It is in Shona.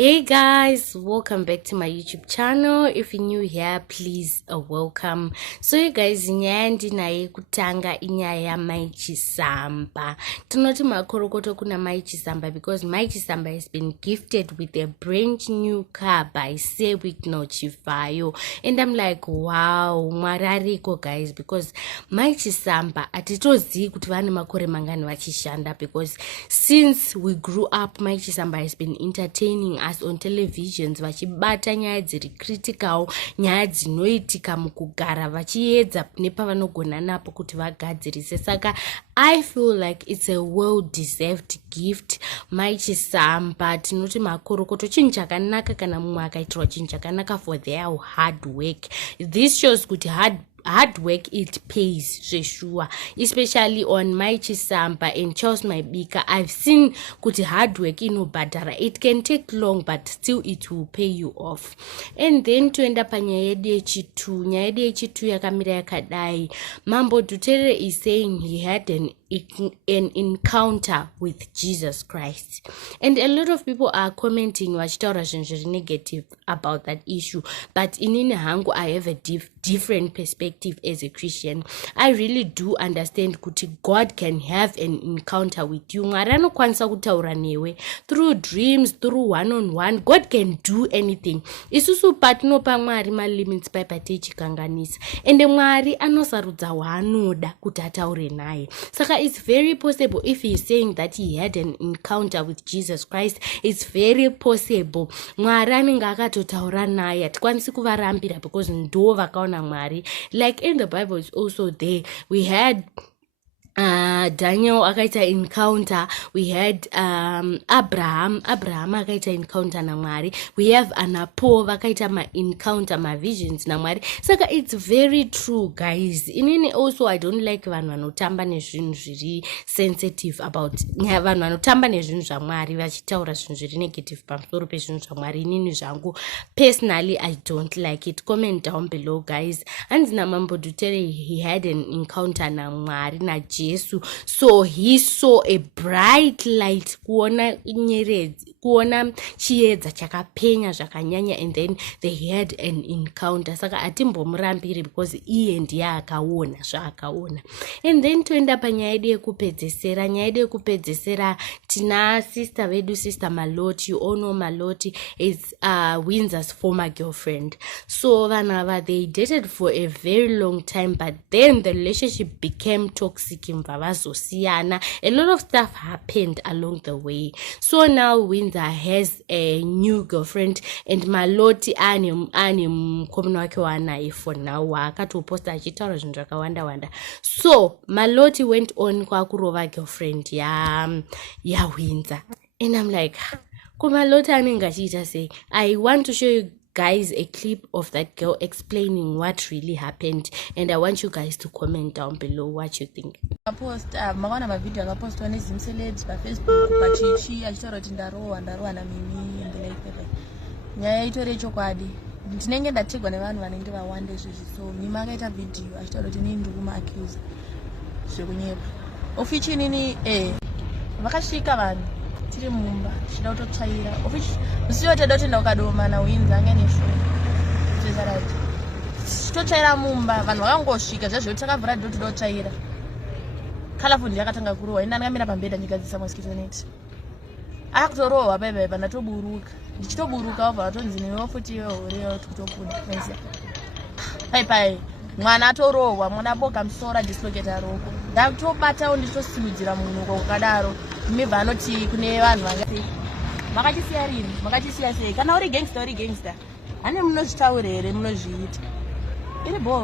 Hey guys, welcome back to my YouTube channel. If you're new here, please welcome. So you guys, nyaya ndinaye kutanga inyaya Mai Chisamba. Tinoti makorokoto kuna Mai Chisamba because Mai Chisamba has been gifted with a brand new car by Sewick Nochifayo. And I'm like, wow, marariko guys, because Mai Chisamba atitozi kuti vane makore mangani vachishanda, because since we grew up, Mai Chisamba has been entertaining us on televisions, vachibata nyaya dziri critical, nyaya dzinoitika mukugara, vachiedza nepavanogona napo kuti vagadzirise. Saka I feel like it's a well-deserved gift. Mai Chisamba, tinoti makorokoto chinhu chakanaka kana mumwe akaitirwa chinhu chakanaka for their hard work. This shows kuti hard work, it pays, sure, especially on Mai Chisamba and Charles Maibika. I've seen kuti hard work inobhadhara. It can take long, but still it will pay you off. And then toenda panyaya yedu yechitu. Nyaya yedu yechitu yakamira yakadai. Mambo Dutere is saying he had an encounter with Jesus Christ, and a lot of people are commenting vachitaura zvinhu zviri negative about that issue, but inini hangu I have a different perspective as a Christian. I really do understand kuti God can have an encounter with you. Mwari anokwanisa kutaura newe through dreams, through one-on-one. God can do anything. Isusu patinopa Mwari malimits paipatechikanganisa, ende Mwari anosarudza waanoda kuti ataure naye. Saka it's very possible, if he's saying that he had an encounter with Jesus Christ, it's very possible Mwari anenge akatotaura naye. Hatikwanisi kuvarambira because ndo vakaona Mwari. Like in the Bible, it's also there. We had Daniel akaita encounter. We had Abraham akaita encounter na Mwari. We have Anapo vakaita ma encounter, ma visions na Mwari. Saka it's very true guys. Inini also I don't like vanhu vanotamba nezvinhu zviri sensitive about vanhu vanotamba nezvinhu zva Mwari vachitaura zvinhu zviri negative pamusoro pezvinhu zva Mwari. Inini zvangu personally I don't like it. Comment down below guys. Handina Mambo Dutere, he had an encounter na Mwari na Jesu, so he saw a bright light, kuona nyeredzi, kuona chiedza chakapenya zvakanyanya, and then they had an encounter. Saka atimbomurambiri because iye ndiye akaona zvaakaona. And then toenda panyaya yedu yekupedzesera. Nyaya yedu yekupedzesera tina sister vedu, Sister Maloti. You all know Maloti is Windsor's former girlfriend. So vanava, they dated for a very long time, but then the relationship became toxic. A lot of stuff happened along the way. So now Windsor has a new girlfriend, and Maloti ani mkomno wake wanaye for now. Wakatoposta achitaura zvinhu zvakawanda. So Maloti went on kwa kurova girlfriend ya Windsor, and I'm like, Maloti anenge achiita sei? I want to show you guys a clip of that girl explaining what really happened, and I want you guys to comment down below what you think. Makaona mavideo akapostwa nezim celebs pa Facebook pachichi achitaura kuti ndarowa na mimi and like that. Nyaya itori chokwadi. Ndinenge ndategwa nevanhu vanenge vawande izvozvi, so mimi akaita video achitaura kuti nini ndiri kuma accuse zvekunyepa. Ofichi nini vakasvika vanhu tiri mumba chida kutotsvaira. Ofichi usiyo teda kuti ndakadoma na Windsor anga nesho zvizarati totsvaira mumba. Vanhu vakangosvika zvazvo takavhura doti totsvaira. Colorful yakatanga kurowa, ina ndakamira pambeda ndikadzisa mosquito net. Akutorowa bebe ndatoburuka. Ndichitoburuka obva atonzi newe futi wehoreyo kutokuda. Pai mwana atorowa, mwana boga musora dislocate roko. Ndakutobata nditosimudzira munhu kokadaro. Mibva anoti kune vanhu vangati makachisiya rini? Makachisiya sei? Kana uri gangster. Hane munozvitaura here munozviita. Iri bo